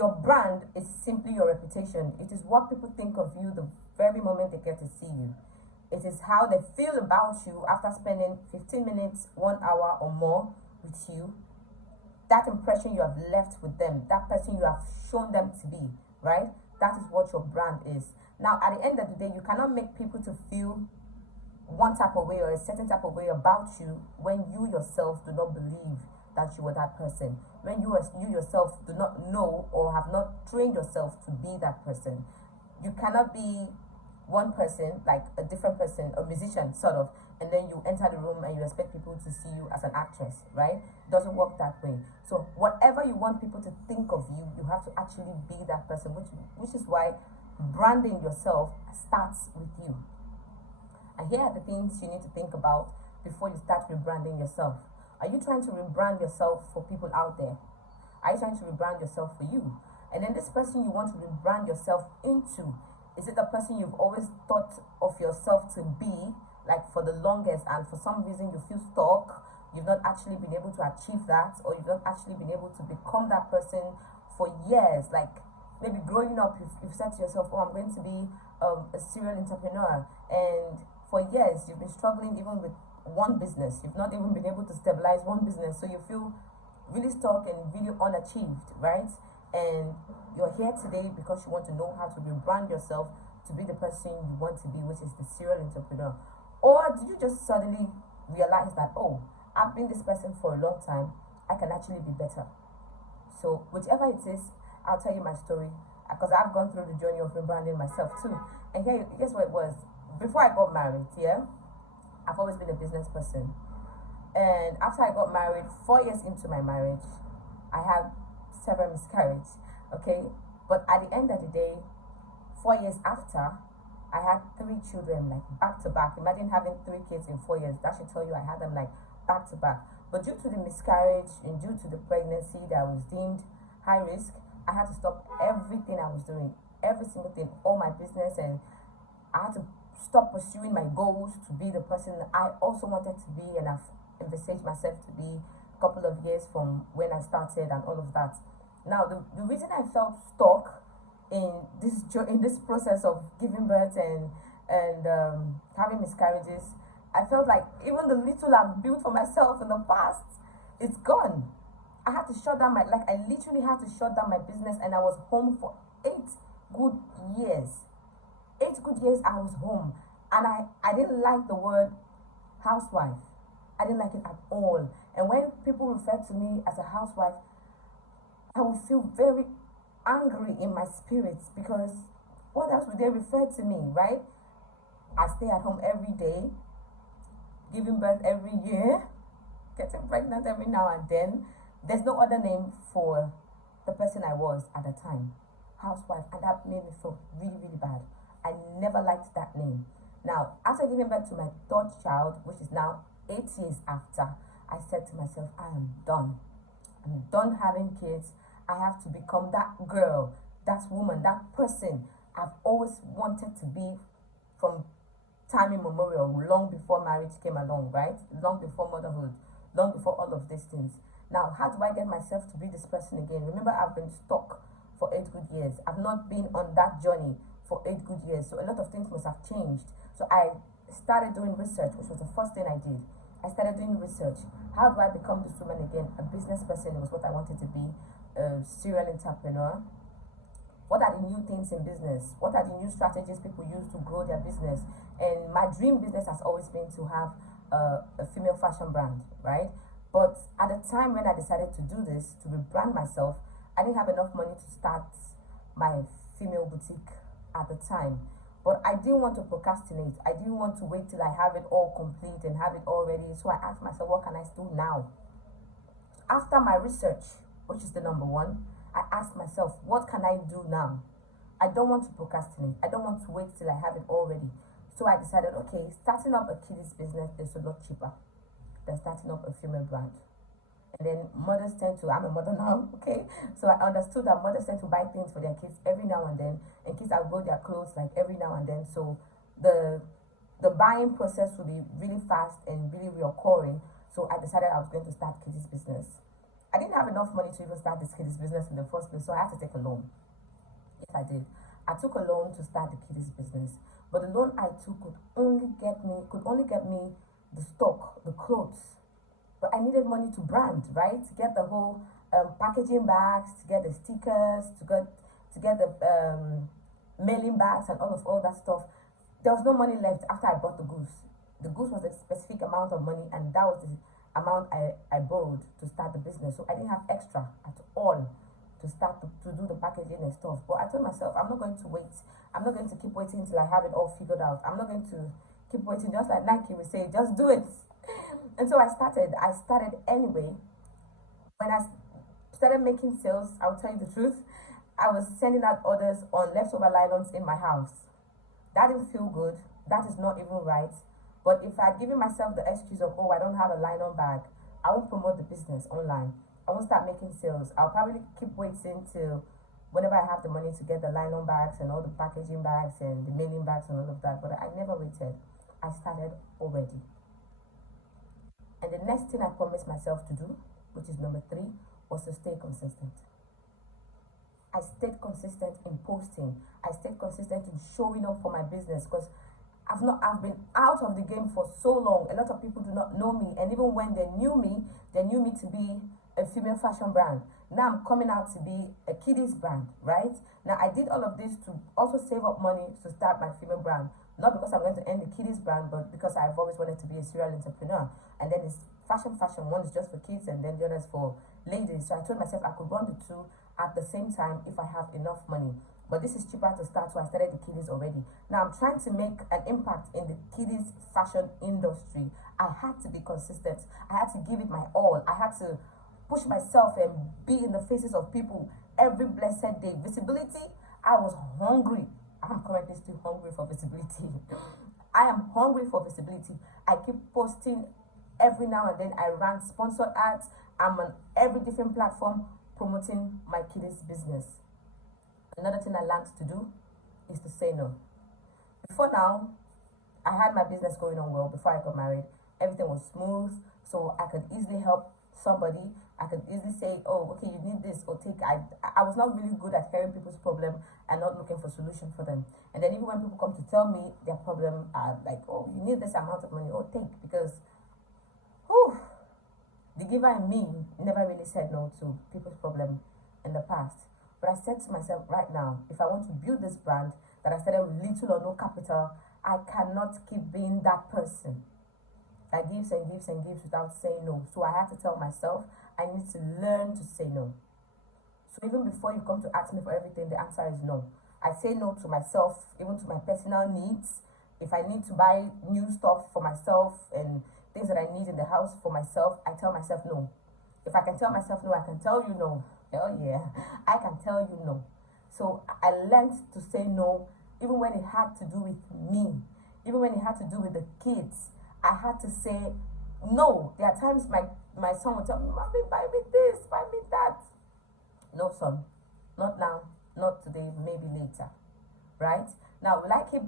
Your brand is simply your reputation. It is what people think of you the very moment they get to see you. It is how they feel about you after spending 15 minutes, 1 hour, or more with you. That impression you have left with them, that person you have shown them to be, right? That is what your brand is. Now, at the end of the day, you cannot make people to feel one type of way or a certain type of way about you when you yourself do not believe that you are that person, when you yourself do not know or have not trained yourself to be that person. You cannot be one person, like a different person, a musician sort of, and then you enter the room and you expect people to see you as an actress, right? It doesn't work that way. So whatever you want people to think of you, you have to actually be that person, which is why branding yourself starts with you. And here are the things you need to think about before you start rebranding yourself. Are you trying to rebrand yourself for people out there? Are you trying to rebrand yourself for you? And then this person you want to rebrand yourself into, is it the person you've always thought of yourself to be, like for the longest, and for some reason you feel stuck, you've not actually been able to achieve that, or you've not actually been able to become that person for years? Like maybe growing up, you've said to yourself, oh, I'm going to be a serial entrepreneur, and for years you've been struggling even with one business. You've not even been able to stabilize one business, so you feel really stuck and really unachieved, right? And you're here today because you want to know how to rebrand yourself to be the person you want to be, which is the serial entrepreneur. Or did you just suddenly realize that, oh, I've been this person for a long time, I can actually be better? So whichever it is, I'll tell you my story, because I've gone through the journey of rebranding myself too. And here, guess what it was? Before I got married, yeah, I've always been a business person. And after I got married, 4 years into my marriage, I had several miscarriages, okay? But at the end of the day, 4 years after, I had 3 children, like back to back. Imagine having 3 kids in 4 years. That should tell you I had them like back to back. But due to the miscarriage and due to the pregnancy that was deemed high risk, I had to stop everything I was doing, every single thing, all my business, and I had to stop pursuing my goals to be the person I also wanted to be, and I've envisaged myself to be a couple of years from when I started and all of that. Now, the reason I felt stuck in this process of giving birth and having miscarriages, I felt like even the little I've built for myself in the past, it's gone. I had to shut down I literally had to shut down my business, and I was home for 8 good years. 8 good years I was home, and I didn't like the word housewife. I didn't like it at all. And when people refer to me as a housewife, I would feel very angry in my spirits, because what else would they refer to me, right? I stay at home every day, giving birth every year, getting pregnant every now and then. There's no other name for the person I was at the time, housewife, and that made me feel really, really bad. I never liked that name. Now, after giving birth to my 3rd child, which is now 8 years after, I said to myself, I am done. I'm done having kids. I have to become that girl, that woman, that person I've always wanted to be from time immemorial, long before marriage came along, right? Long before motherhood, long before all of these things. Now, how do I get myself to be this person again? Remember, I've been stuck for 8 good years. I've not been on that journey for 8 good years. So a lot of things must have changed. So I started doing research, which was the first thing I did. I started doing research. How do I become this woman again? A business person was what I wanted to be, a serial entrepreneur. What are the new things in business? What are the new strategies people use to grow their business? And my dream business has always been to have a female fashion brand, right? But at the time when I decided to do this, to rebrand myself, I didn't have enough money to start my female boutique at the time. But I didn't want to procrastinate. I didn't want to wait till I have it all complete and have it all ready. So I asked myself, what can I do now? After my research, which is the number one, I asked myself, what can I do now? I don't want to procrastinate. I don't want to wait till I have it all ready. So I decided, okay, starting up a kiddies business is a lot cheaper than starting up a female brand. And then mothers tend to, I'm a mother now, okay? So I understood that mothers tend to buy things for their kids every now and then, and kids outgrow their clothes like every now and then. So the buying process will be really fast and really reoccurring. So I decided I was going to start kiddies business. I didn't have enough money to even start this kids business in the first place, so I had to take a loan. Yes, I did. I took a loan to start the kids business, but the loan I took could only get me the stock, the clothes. But I needed money to brand, right? To get the whole packaging bags, to get the stickers, to get the mailing bags and all that stuff. There was no money left after I bought the goods. The goods was a specific amount of money, and that was the amount I borrowed to start the business. So I didn't have extra at all to start to do the packaging and stuff. But I told myself, I'm not going to wait. I'm not going to keep waiting until I have it all figured out. I'm not going to keep waiting, just like Nike will say, just do it. And so I started. I started anyway. When I started making sales, I'll tell you the truth, I was sending out orders on leftover nylons in my house. That didn't feel good. That is not even right. But if I'd given myself the excuse of, oh, I don't have a nylon bag, I won't promote the business online. I won't start making sales. I'll probably keep waiting till whenever I have the money to get the nylon bags and all the packaging bags and the mailing bags and all of that. But I never waited. I started already. And the next thing I promised myself to do, which is number 3, was to stay consistent. I stayed consistent in posting. I stayed consistent in showing up for my business, because I've been out of the game for so long. A lot of people do not know me, and even when they knew me to be a female fashion brand. Now I'm coming out to be a kiddies brand, right? Now I did all of this to also save up money to start my female brand. Not because I'm going to end the kiddies brand, but because I've always wanted to be a serial entrepreneur. And then it's fashion. One is just for kids, and then the other is for ladies. So I told myself I could run the two at the same time if I have enough money. But this is cheaper to start, so I started the kiddies already. Now I'm trying to make an impact in the kiddies fashion industry. I had to be consistent. I had to give it my all. I had to push myself and be in the faces of people every blessed day. Visibility, I was hungry. I'm currently still hungry for visibility. I am hungry for visibility. I keep posting every now and then. I run sponsored ads. I'm on every different platform promoting my kiddies business. Another thing I learned to do is to say no. Before now, I had my business going on well. Before I got married, everything was smooth, so I could easily help somebody. I could easily say, oh, okay, you need this, or take. I was not really good at hearing people's problem and not looking for solution for them. And then even when people come to tell me their problem, like, oh, you need this amount of money, oh, take, because, whew, the giver in me never really said no to people's problem in the past. But I said to myself right now, if I want to build this brand that I started with little or no capital, I cannot keep being that person that gives and gives and gives without saying no. So I had to tell myself I need to learn to say no. So even before you come to ask me for everything, the answer is no. I say no to myself, even to my personal needs. If I need to buy new stuff for myself and things that I need in the house for myself, I tell myself no. If I can tell myself no, I can tell you no. Hell yeah, I can tell you no. So I learned to say no, even when it had to do with me, even when it had to do with the kids. I had to say no. There are times my son would tell me, Mommy, buy me this, buy me that. No, son, not now, not today, maybe later, right? Now, will I keep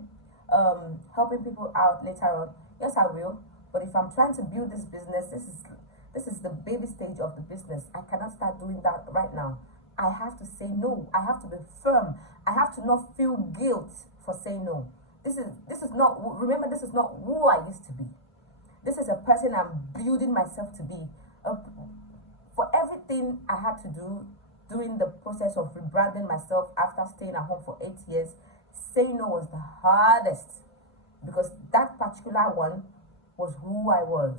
helping people out later on? Yes, I will. But if I'm trying to build this business, this is the baby stage of the business. I cannot start doing that right now. I have to say no. I have to be firm. I have to not feel guilt for saying no. This is not, remember, this is not who I used to be. This is a person I'm building myself to be. For everything I had to do during the process of rebranding myself after staying at home for 8 years, saying no was the hardest, because that particular one was who I was.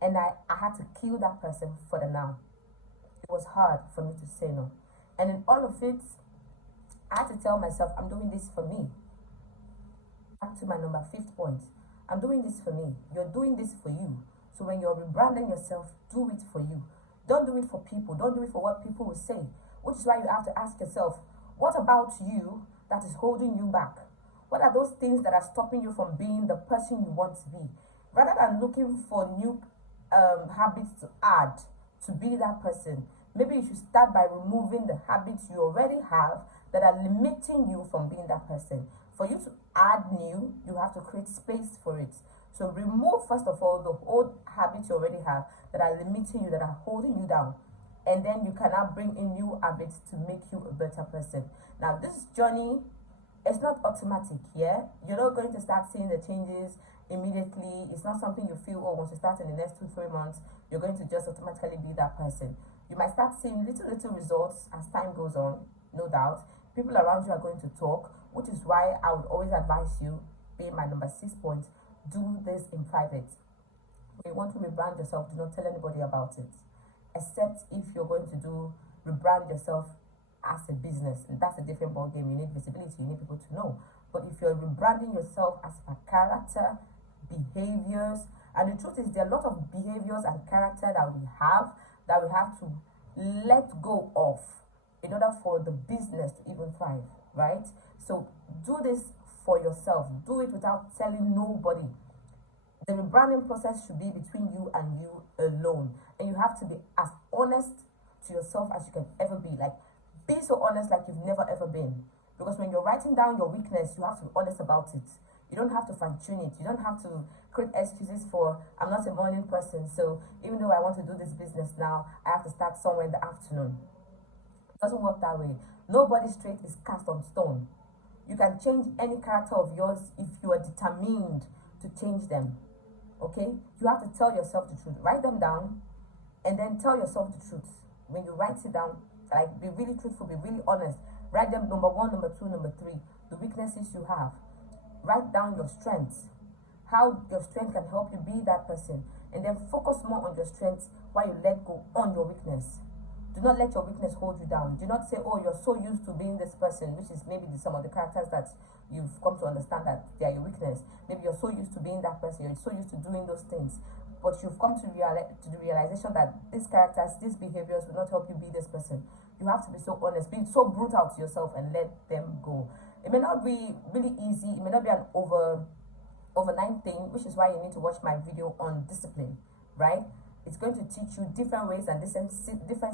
And I had to kill that person for the now. It was hard for me to say no. And in all of it, I had to tell myself, I'm doing this for me. Back to my number 5th point. I'm doing this for me. You're doing this for you. So when you're rebranding yourself, do it for you. Don't do it for people. Don't do it for what people will say. Which is why you have to ask yourself, what about you that is holding you back? What are those things that are stopping you from being the person you want to be? Rather than looking for new habits to add to be that person, maybe you should start by removing the habits you already have that are limiting you from being that person. For you to add new, you have to create space for it. So remove, first of all, the old habits you already have that are limiting you, that are holding you down. And then you cannot bring in new habits to make you a better person. Now, this journey, it's not automatic, yeah? You're not going to start seeing the changes immediately. It's not something you feel, oh, once you start in the next 2-3 months, you're going to just automatically be that person. You might start seeing little results as time goes on, no doubt. People around you are going to talk, which is why I would always advise you, being my number 6 point, do this in private. When you want to rebrand yourself, do not tell anybody about it, except if you're going to rebrand yourself as a business. That's a different ball game. You need visibility, you need people to know. But if you're rebranding yourself as a character, behaviors, and the truth is there are a lot of behaviors and character that we have to let go of in order for the business to even thrive, right? So do this for yourself. Do it without telling nobody. The rebranding process should be between you and you alone, and you have to be as honest to yourself as you can ever be. Like, be so honest like you've never ever been. Because when you're writing down your weakness, you have to be honest about it. You don't have to fine tune it. You don't have to create excuses for, I'm not a morning person, so even though I want to do this business now, I have to start somewhere in the afternoon. It doesn't work that way. Nobody's trait is cast on stone. You can change any character of yours if you are determined to change them. Okay? You have to tell yourself the truth. Write them down and then tell yourself the truth. When you write it down, like, be really truthful, be really honest. Write them number 1, number 2, number 3, the weaknesses you have. Write down your strengths, how your strength can help you be that person, and then focus more on your strengths while you let go on your weakness. Do not let your weakness hold you down. Do not say, oh, you're so used to being this person, which is maybe some of the characters that you've come to understand that they are your weakness. Maybe you're so used to being that person, you're so used to doing those things, but you've come to the realization that these characters, these behaviors will not help you be this person. You have to be so honest, be so brutal to yourself and let them go. It may not be really easy, it may not be an overnight thing, which is why you need to watch my video on discipline, right? It's going to teach you different ways and different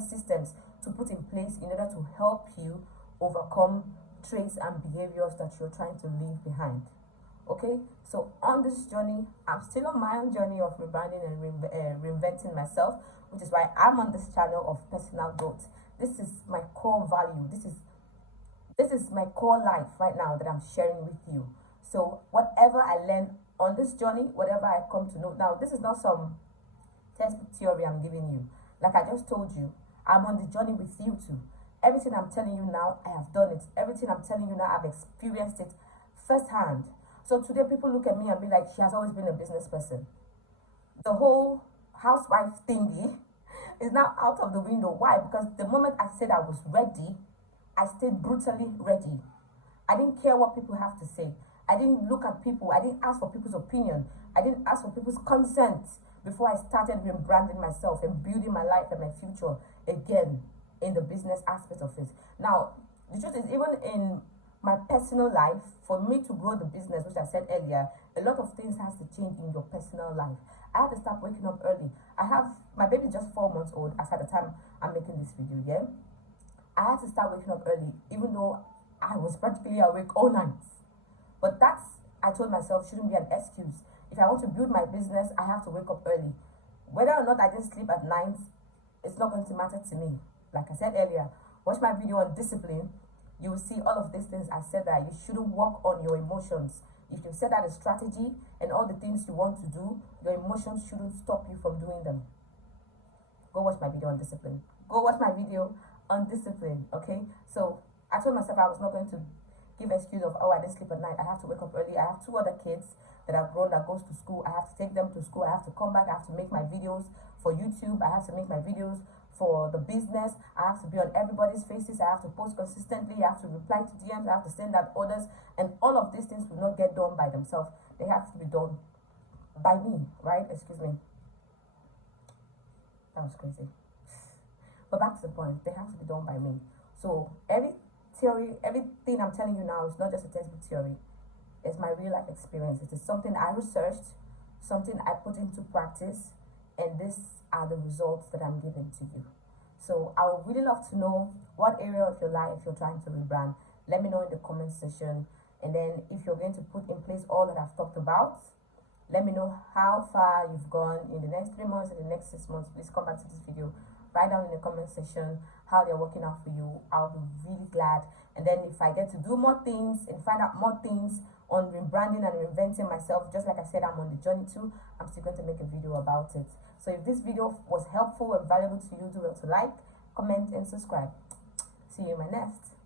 systems to put in place in order to help you overcome traits and behaviors that you're trying to leave behind. Okay, so on this journey, I'm still on my own journey of rebranding and reinventing myself, which is why I'm on this channel of personal growth. This is my core value. This is my core life right now that I'm sharing with you. So whatever I learn on this journey, whatever I come to know, now this is not some textbook theory I'm giving you. Like I just told you, I'm on the journey with you too. Everything I'm telling you now, I have done it. Everything I'm telling you now, I've experienced it firsthand. So today people look at me and be like, she has always been a business person. The whole housewife thingy is now out of the window. Why? Because the moment I said I was ready, I stayed brutally ready. I didn't care what people have to say. I didn't look at people. I didn't ask for people's opinion. I didn't ask for people's consent before I started rebranding myself and building my life and my future again in the business aspect of it. Now, the truth is, even in my personal life, for me to grow the business, which I said earlier, a lot of things has to change in your personal life. I had to start waking up early. I have my baby just 4 months old as at the time I'm making this video, yeah? I had to start waking up early, even though I was practically awake all night. But I told myself, shouldn't be an excuse. If I want to build my business, I have to wake up early. Whether or not I didn't sleep at night, it's not going to matter to me. Like I said earlier, watch my video on discipline. You will see all of these things I said, that you shouldn't work on your emotions. If you set out a strategy and all the things you want to do, your emotions shouldn't stop you from doing them. Go watch my video on discipline. Go watch my video on discipline, okay? So I told myself I was not going to give excuse of, oh, I didn't sleep at night. I have to wake up early. I have 2 other kids that are grown that goes to school. I have to take them to school. I have to come back. I have to make my videos for YouTube. I have to make my videos for the business. I have to be on everybody's faces. I have to post consistently. I have to reply to DMs. I have to send out orders. And all of these things will not get done by themselves. They have to be done by me, right? Excuse me. That was crazy. But back to the point. They have to be done by me. So everything I'm telling you now is not just a textbook theory. It's my real life experience. It is something I researched, something I put into practice, and these are the results that I'm giving to you. So I would really love to know what area of your life you're trying to rebrand. Let me know in the comment section. And then if you're going to put in place all that I've talked about, Let me know how far you've gone in the next 3 months, in the next 6 months. Please come back to this video. Write down in the comment section how they're working out for you. I'll be really glad. And then if I get to do more things and find out more things on rebranding and reinventing myself, just like I said, I'm on the journey too, I'm still going to make a video about it. So if this video was helpful and valuable to you, do well to like, comment, and subscribe. See you in my next.